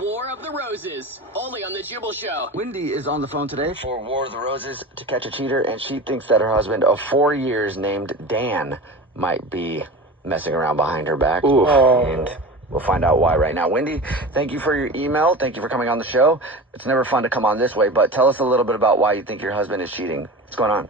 War of the Roses, only on the Jubal Show. Wendy is on the phone today for War of the Roses to catch a cheater, and she thinks that her husband of 4 years named Dan might be messing around behind her back. Oof. And we'll find out why right now. Wendy, thank you for your email. Thank you for coming on the show. It's never fun to come on this way, but tell us a little bit about why you think your husband is cheating. What's going on?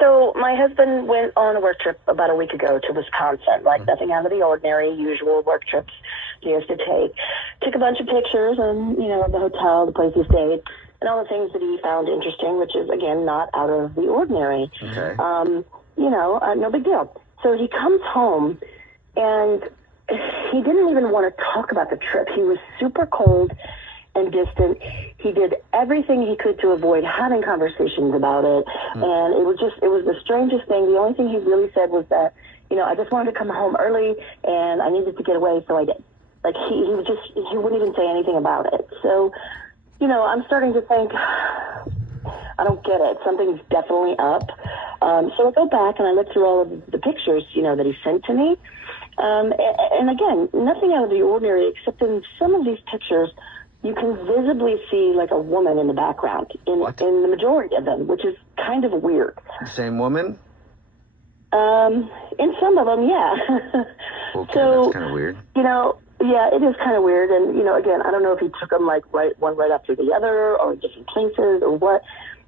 So my husband went on a work trip about a week ago to Wisconsin, like nothing out of the ordinary, usual work trips he has to take. Took a bunch of pictures and, the hotel, the place he stayed, and all the things that he found interesting, which is, again, not out of the ordinary. Okay. No big deal. So he comes home, and he didn't even want to talk about the trip. He was super cold and distant. He did everything he could to avoid having conversations about it. And it was the strangest thing. The only thing he really said was that, I just wanted to come home early and I needed to get away, so I did. Like he wouldn't even say anything about it. So, I'm starting to think, I don't get it. Something's definitely up. So I go back and I look through all of the pictures, that he sent to me. And again, nothing out of the ordinary, except in some of these pictures, you can visibly see like a woman in the background in the majority of them, which is kind of weird. Same woman? In some of them, yeah. Okay, so, that's kind of weird. Yeah, it is kind of weird. And, again, I don't know if he took them like one right after the other or different places or what.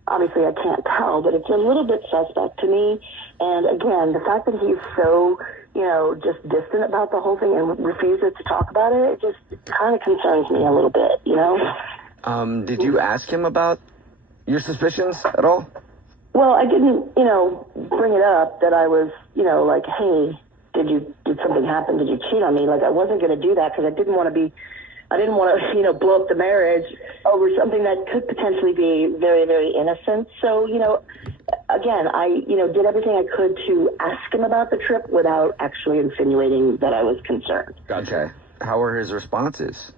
Obviously, I can't tell, but it's a little bit suspect to me. And again, the fact that he's so, just distant about the whole thing and refuses to talk about it, it just kind of concerns me a little bit, Did you ask him about your suspicions at all? Well, I didn't, bring it up that I was, like, hey, did something happen? Did you cheat on me? Like, I wasn't going to do that because I didn't want to, blow up the marriage over something that could potentially be very, very innocent. So, again, I, did everything I could to ask him about the trip without actually insinuating that I was concerned. Okay. How were his responses?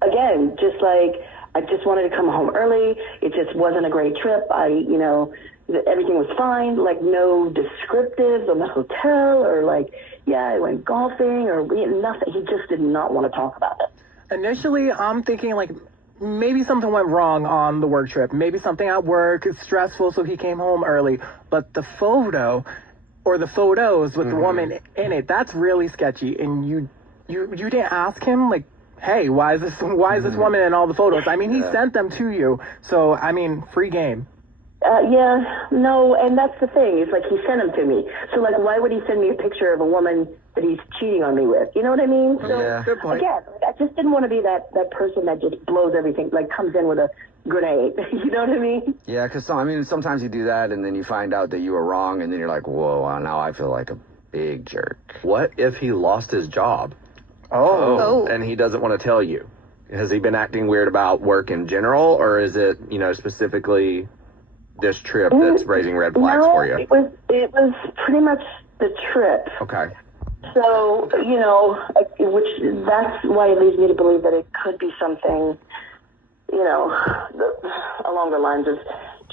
Again, just like, I just wanted to come home early. It just wasn't a great trip. Everything was fine, like no descriptives on the hotel or like, yeah, I went golfing or nothing. He just did not want to talk about it. Initially, I'm thinking like maybe something went wrong on the work trip. Maybe something at work is stressful, so he came home early. But the photo or the photos with the woman in it, that's really sketchy. And you didn't ask him like, hey, why is this woman in all the photos? I mean, he sent them to you. So, I mean, free game. No, and that's the thing. It's like he sent them to me. So, like, why would he send me a picture of a woman that he's cheating on me with? You know what I mean? So, yeah. Good point. Again, I just didn't want to be that person that just blows everything, like comes in with a grenade. You know what I mean? Yeah, because sometimes you do that and then you find out that you were wrong and then you're like, whoa, now I feel like a big jerk. What if he lost his job? Oh. And he doesn't want to tell you? Has he been acting weird about work in general, or is it, specifically this trip that's raising red flags for you? It was pretty much the trip. Okay. So, which that's why it leads me to believe that it could be something, along the lines of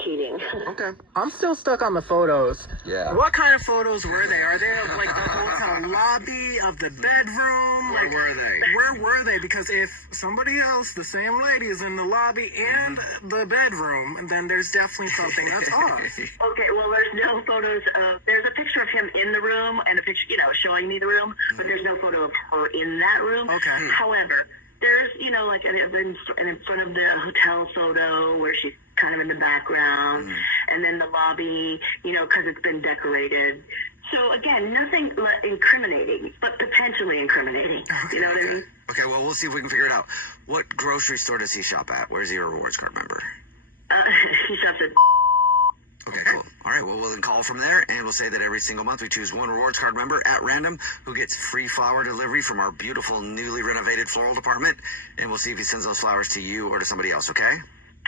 cheating. Okay. I'm still stuck on the photos. Yeah. What kind of photos were they? Are they of like the hotel lobby, of the bedroom? Where were they? Where were they? Because if somebody else, the same lady, is in the lobby and the bedroom, then there's definitely something that's off. Okay, well, there's no photos of, there's a picture of him in the room and a picture, showing me the room, but there's no photo of her in that room. Okay. However, there's, like in front of the hotel photo where she's kind of in the background, and then the lobby, because it's been decorated. So again, nothing incriminating, but potentially incriminating. You know what I mean? Okay, well, we'll see if we can figure it out. What grocery store does he shop at? Where's he a rewards card member? He shops at. Okay, cool. All right, well, we'll then call from there, and we'll say that every single month we choose one rewards card member at random who gets free flower delivery from our beautiful, newly renovated floral department, and we'll see if he sends those flowers to you or to somebody else, okay?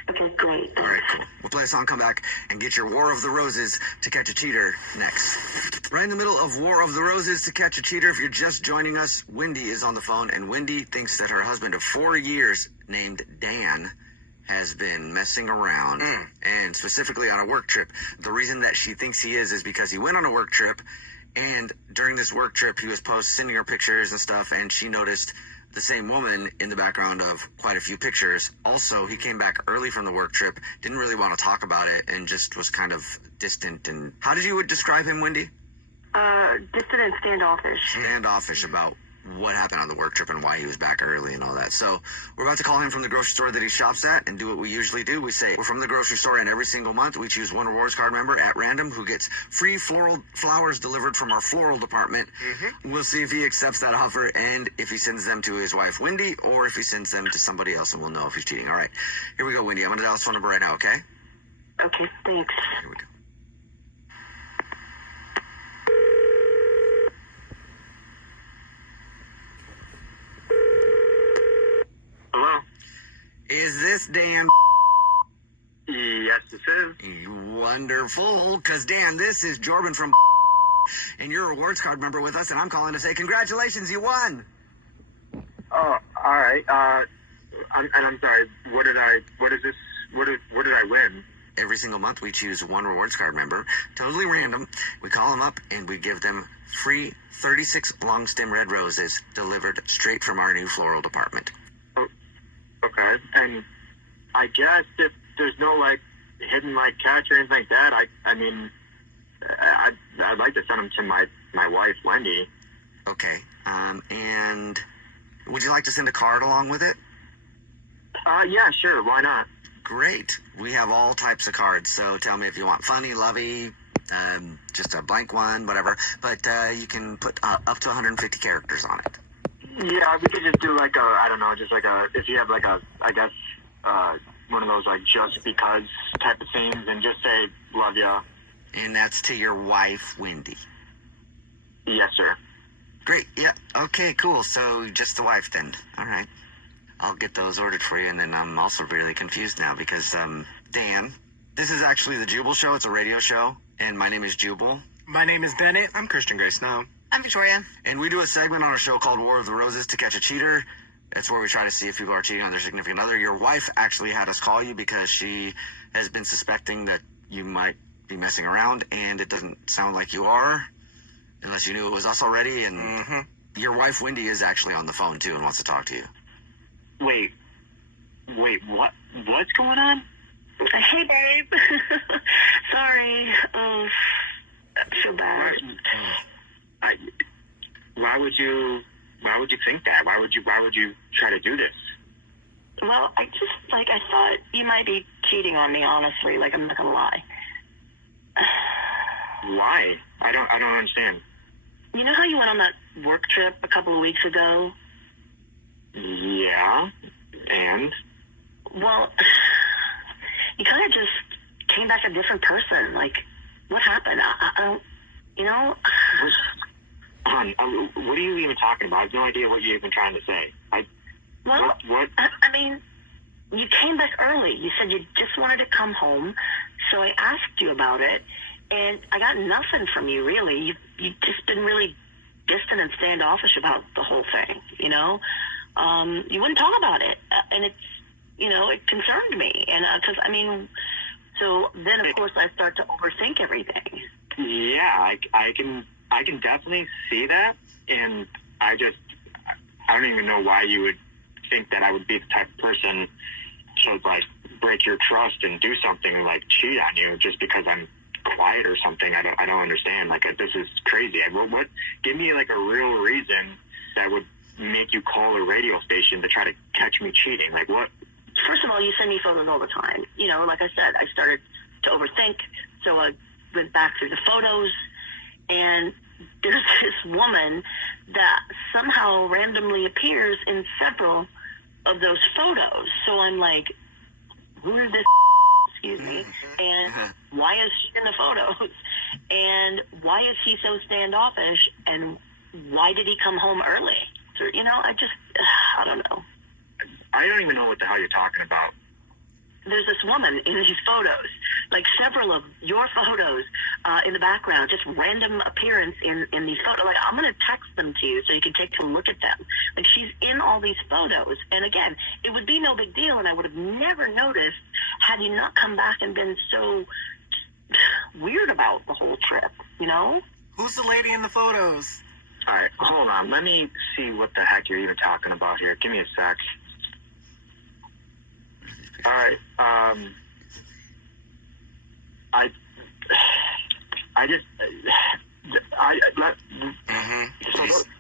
Okay, great. All right, cool. We'll play a song, come back, and get your War of the Roses to catch a cheater next. Right in the middle of War of the Roses to catch a cheater. If you're just joining us, Wendy is on the phone, and Wendy thinks that her husband of 4 years, named Dan, has been messing around, and specifically on a work trip. The reason that she thinks he is because he went on a work trip, and during this work trip, he was sending her pictures and stuff, and she noticed the same woman in the background of quite a few pictures. Also, he came back early from the work trip, didn't really want to talk about it, and just was kind of distant. And how did you describe him, Wendy? Distant and standoffish. Standoffish about what happened on the work trip and why he was back early and all that. So we're about to call him from the grocery store that he shops at and do what we usually do. We say, we're from the grocery store, and every single month we choose one rewards card member at random who gets free floral flowers delivered from our floral department. We'll see if he accepts that offer and if he sends them to his wife, Wendy, or if he sends them to somebody else, and we'll know if he's cheating. All right, here we go, Wendy. I'm going to dial his phone number right now, okay? Okay, thanks. Here we go. Hello? Is this Dan? Yes, this is. Wonderful, because Dan, this is Jordan from and you're a rewards card member with us, and I'm calling to say congratulations, you won. Oh, all right. I'm sorry. What did I win? Every single month we choose one rewards card member, totally random. We call them up and we give them free 36 long stem red roses delivered straight from our new floral department. Okay. And I guess if there's no like hidden like catch or anything like that, I'd like to send them to my wife, Wendy. Okay. And would you like to send a card along with it? Yeah, sure. Why not? Great. We have all types of cards, so tell me if you want funny, lovey, just a blank one, whatever. But you can put up to 150 characters on it. Yeah, we could just do like if you have like I guess, one of those like just because type of things, and just say, love ya. And that's to your wife, Wendy. Yes, sir. Great. Yeah. Okay, cool. So just the wife then. All right. I'll get those ordered for you, and then I'm also really confused now because, Dan, this is actually the Jubal Show. It's a radio show, and my name is Jubal. My name is Bennett. I'm Christian Gray Snow. I'm Victoria. And we do a segment on our show called War of the Roses to catch a cheater. It's where we try to see if people are cheating on their significant other. Your wife actually had us call you because she has been suspecting that you might be messing around, and it doesn't sound like you are, unless you knew it was us already. And your wife, Wendy, is actually on the phone, too, and wants to talk to you. Wait, what's going on? Hey, babe. Sorry. Oh, I feel bad. Why would you think that? Why would you try to do this? Well, I thought you might be cheating on me, honestly. Like, I'm not gonna lie. Why? I don't understand. You know how you went on that work trip a couple of weeks ago? Yeah, and? Well, you kind of just came back a different person. Like, what happened? I don't, you know? What are you even talking about? I have no idea what you're even trying to say. What? I mean, you came back early. You said you just wanted to come home, so I asked you about it, and I got nothing from you, really. You've just been really distant and standoffish about the whole thing, you know? You wouldn't talk about it, and it's, you know, it concerned me, and so then of course I start to overthink everything. Yeah, I can definitely see that, and I don't even know why you would think that I would be the type of person to like break your trust and do something like cheat on you just because I'm quiet or something. I don't understand. Like, this is crazy. What? Give me like a real reason that would make you call a radio station to try to catch me cheating. Like, what? First of all, you send me photos all the time. You know, like I said, I started to overthink, so I went back through the photos, and there's this woman that somehow randomly appears in several of those photos. So I'm like, who is this? Excuse me. And why is she in the photos? And why is he so standoffish? And why did he come home early? So, you know, I don't know. I don't even know what the hell you're talking about. There's this woman in these photos, like several of your photos in the background, just random appearance in these photos. Like, I'm going to text them to you so you can take a look at them. Like, she's in all these photos. And again, it would be no big deal, and I would have never noticed had you not come back and been so weird about the whole trip, you know? Who's the lady in the photos? All right, hold on. Let me see what the heck you're even talking about here. Give me a sec. All right.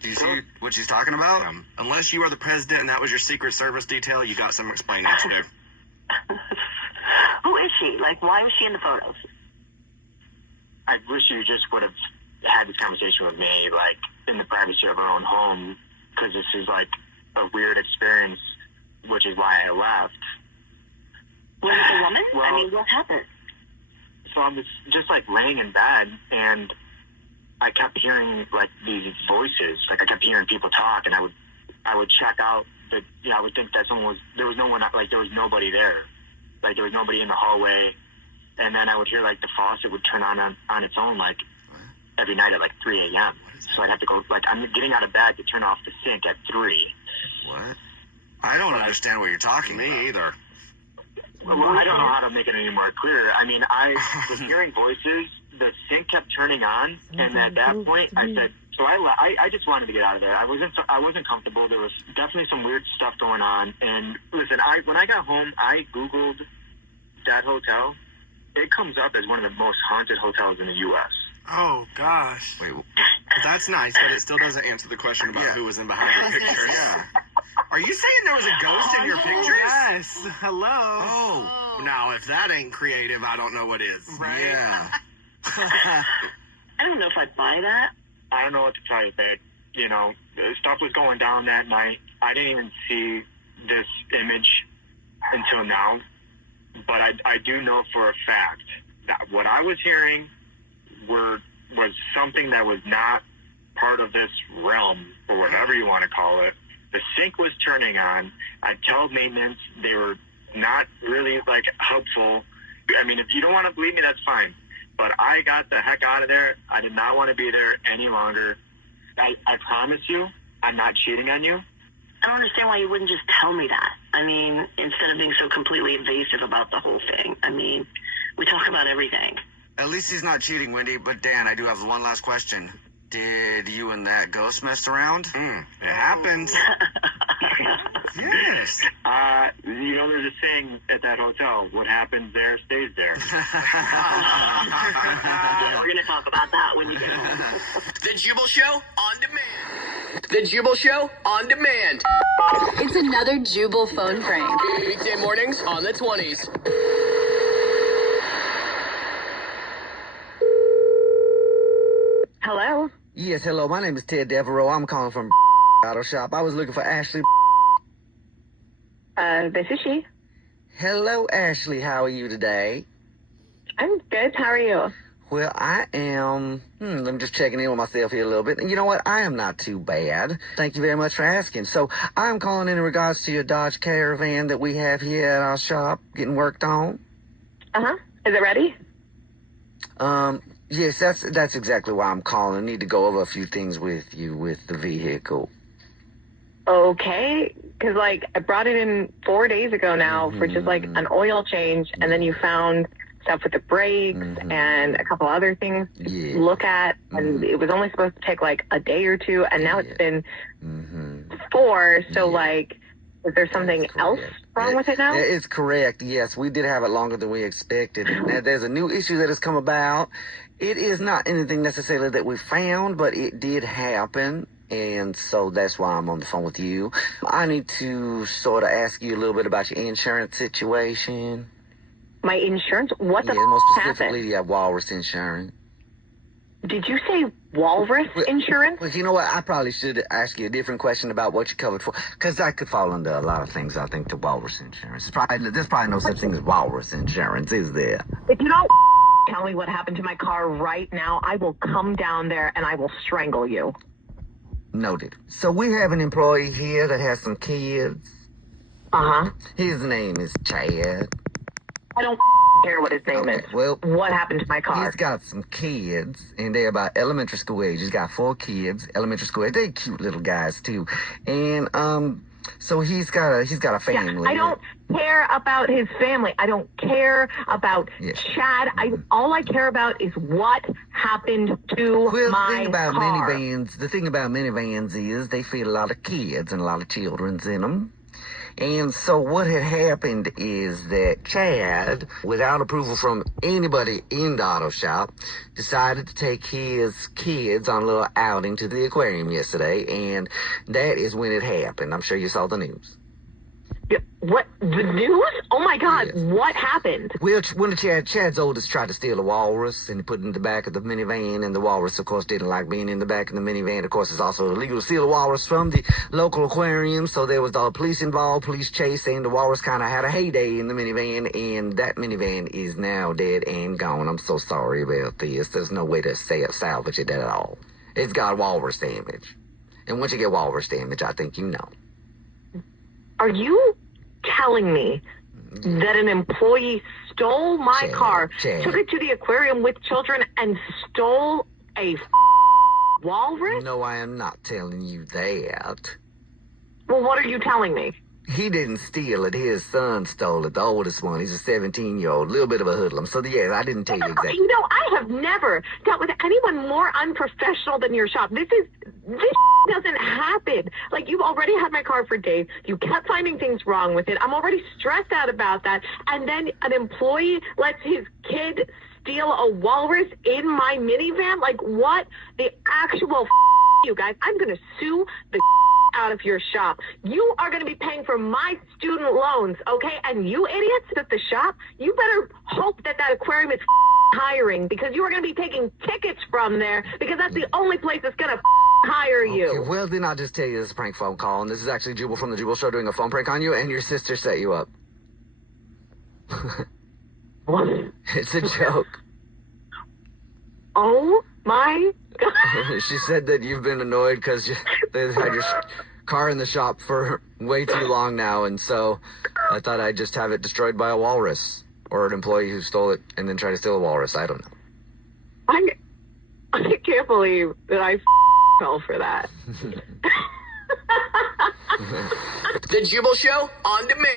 Do you see what she's talking about? Unless you are the president and that was your Secret Service detail, you got some explaining to do. Who is she? Like, why is she in the photos? I wish you just would have had this conversation with me, like, in the privacy of our own home, because this is, like, a weird experience, which is why I left. Was it a woman? Well, I mean, what happened? So I was just, like, laying in bed, and I kept hearing, like, these voices. Like, I kept hearing people talk, and I would check out the, I would think that there was no one, like, there was nobody there. Like, there was nobody in the hallway. And then I would hear, like, the faucet would turn on its own, like, every night at, like, 3 a.m. So I'd have to go, like, I'm getting out of bed to turn off the sink at 3. What? I don't understand what you're talking about. Me either. Well, I don't know how to make it any more clear. I mean, I was hearing voices. The sink kept turning on, and at that point, I said, so I just wanted to get out of there. I wasn't comfortable. There was definitely some weird stuff going on. And listen, when I got home, I Googled that hotel. It comes up as one of the most haunted hotels in the U.S. Oh, gosh. Wait, That's nice, but it still doesn't answer the question about who was in behind your pictures. yeah. Are you saying there was a ghost in your pictures? Yes. Hello. Oh, Now, if that ain't creative, I don't know what is. yeah. I don't know if I'd buy that. I don't know what to tell you, babe. You know, stuff was going down that night. I didn't even see this image until now. But I do know for a fact that what I was hearing was something that was not part of this realm, or whatever you want to call it. The sink was turning on. I told maintenance. They were not really, like, helpful. I mean, if you don't want to believe me, that's fine. But I got the heck out of there. I did not want to be there any longer. I promise you, I'm not cheating on you. I don't understand why you wouldn't just tell me that. I mean, instead of being so completely evasive about the whole thing. I mean, we talk about everything. At least he's not cheating, Wendy. But Dan, I do have one last question. Did you and that ghost mess around? It happens. Yes. You know, there's a saying at that hotel, what happens there stays there. We're going to talk about that when you get home. The Jubal Show on demand. The Jubal Show on demand. It's another Jubal phone prank. Weekday mornings on the 20s. Hello? Yes, hello. My name is Ted Devereaux. I'm calling from Auto Shop. I was looking for Ashley. This is she. Hello, Ashley. How are you today? I'm good. How are you? Well, I am. I'm just checking in with myself here a little bit. And you know what? I am not too bad. Thank you very much for asking. So I'm calling in regards to your Dodge Caravan that we have here at our shop getting worked on. Uh-huh. Is it ready? Yes, that's exactly why I'm calling. I need to go over a few things with you with the vehicle. Okay, because, like, I brought it in 4 days ago now for just, like, an oil change, and then you found stuff with the brakes and a couple other things to look at, and it was only supposed to take, like, a day or two, and now it's been 4, so, like, is there something else wrong with it now? It's correct, yes. We did have it longer than we expected. And there's a new issue that has come about. It is not anything necessarily that we found, but it did happen. And so that's why I'm on the phone with you. I need to sort of ask you a little bit about your insurance situation. My insurance? What the most happened? specifically, you have walrus insurance. Did you say walrus insurance? Well, you know what? I probably should ask you a different question about what you covered for, because that could fall under a lot of things, I think, to walrus insurance. There's probably no such thing as walrus insurance, is there? If you don't tell me what happened to my car right now, I will come down there and I will strangle you. Noted. So we have an employee here that has some kids. Uh-huh. His name is Chad. I don't care what his name is. Well, what happened to my car? He's got some kids, and they're about elementary school age. He's got 4 kids, elementary school age. They're cute little guys, too. And, So he's got a family. I don't care about his family. I don't care about Chad. All I care about is what happened to my car. The thing about minivans is they fit a lot of kids and a lot of children's in them. And so what had happened is that Chad, without approval from anybody in the auto shop, decided to take his kids on a little outing to the aquarium yesterday, and that is when it happened. I'm sure you saw the news. What? The news? Oh my God! Yes. What happened? Well, one of Chad's oldest tried to steal a walrus, and he put it in the back of the minivan, and the walrus, of course, didn't like being in the back of the minivan. Of course, it's also illegal to steal a walrus from the local aquarium, so there was the police involved, police chase, and the walrus kind of had a heyday in the minivan, and that minivan is now dead and gone. I'm so sorry about this. There's no way to salvage it at all. It's got walrus damage. And once you get walrus damage, I think you know. Are you telling me that an employee stole my car, took it to the aquarium with children, and stole a walrus? No, I am not telling you that. Well, what are you telling me? He didn't steal it. His son stole it, the oldest one. He's a 17-year-old, a little bit of a hoodlum. So, yeah, I didn't tell you exactly. You know, I have never dealt with anyone more unprofessional than your shop. This doesn't happen. Like, you've already had my car for days. You kept finding things wrong with it. I'm already stressed out about that. And then an employee lets his kid steal a walrus in my minivan? Like, what the actual you guys? I'm going to sue the out of your shop. You are going to be paying for my student loans, okay? And you idiots at the shop, you better hope that aquarium is hiring, because you are going to be taking tickets from there, because that's the only place that's going to hire you. Okay, well, then I'll just tell you this is a prank phone call, and this is actually Jubal from the Jubal Show doing a phone prank on you, and your sister set you up. What? It's a joke. Oh my God. She said that you've been annoyed because they've had your car in the shop for way too long now, and so I thought I'd just have it destroyed by a walrus or an employee who stole it and then tried to steal a walrus. I don't know. I can't believe that I fell for that. The Jubal Show on demand.